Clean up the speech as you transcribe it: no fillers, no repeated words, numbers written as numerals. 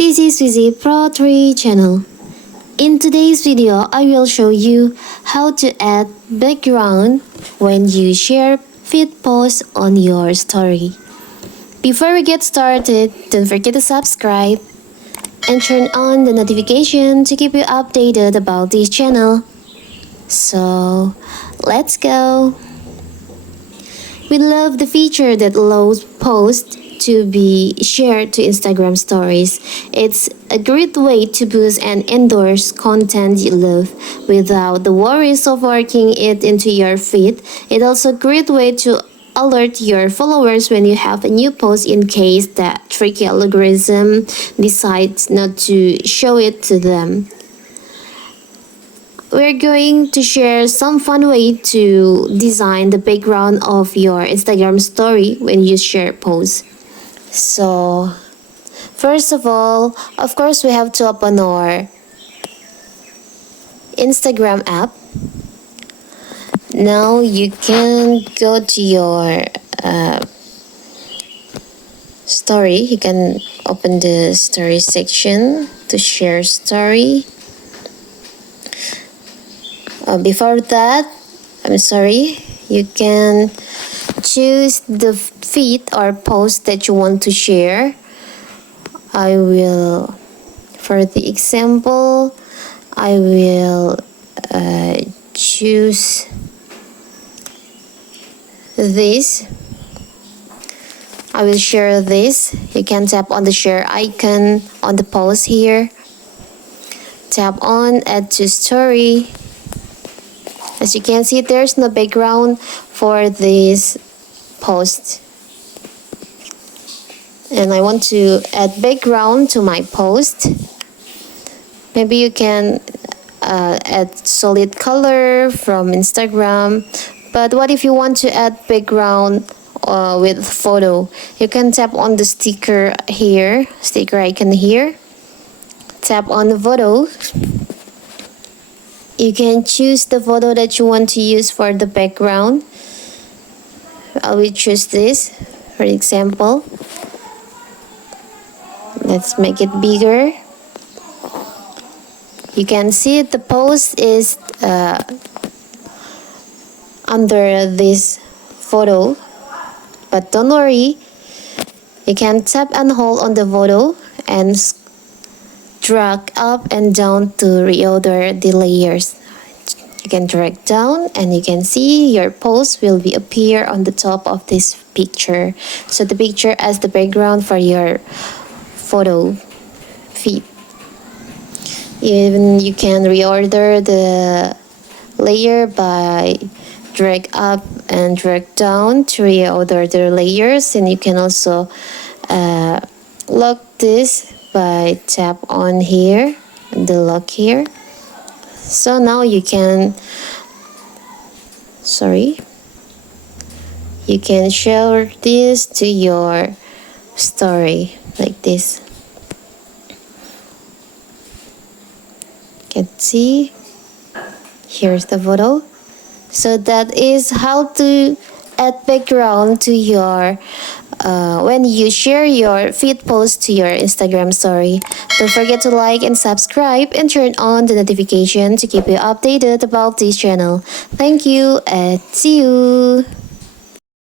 This is Vizi Pro 3 channel. In today's video, I will show you how to add background when you share feed posts on your story. Before we get started, don't forget to subscribe and turn on the notification to keep you updated about this channel. So, let's go! We love the feature that allows posts to be shared to Instagram stories. It's a great way to boost and endorse content you love without the worries of working it into your feed. It's also a great way to alert your followers when you have a new post in case that tricky algorithm decides not to show it to them. We're going to share some fun way to design the background of your Instagram story when you share posts. So, first of all, of course, we have to open our Instagram app. Now you can go to your story. You can open the story section to share story. Before that, you can choose the feed or post that you want to share. For the example, I will choose this. I will share this. You can tap on the share icon on the post here. Tap on add to story. As you can see, there's no background for this post. And I want to add background to my post. Maybe you can add solid color from Instagram. But what if you want to add background with photo? You can tap on the sticker here, sticker icon here. Tap on the photo. You can choose the photo that you want to use for the background. I will choose this, for example. Let's make it bigger. You can see the post is under this photo. But don't worry. You can tap and hold on the photo and drag up and down to reorder the layers. You can drag down and you can see your post will appear on the top of this picture. So the picture as the background for your photo feed. Even you can reorder the layer by drag up and drag down to reorder the layers, and you can also lock this by tap on here, the lock here. So now you can share this to your story like this. You can see here's the photo. So that is how to add background to your when you share your feed post to your Instagram story. Don't forget to like and subscribe and turn on the notification to keep you updated about this channel. Thank you and see you.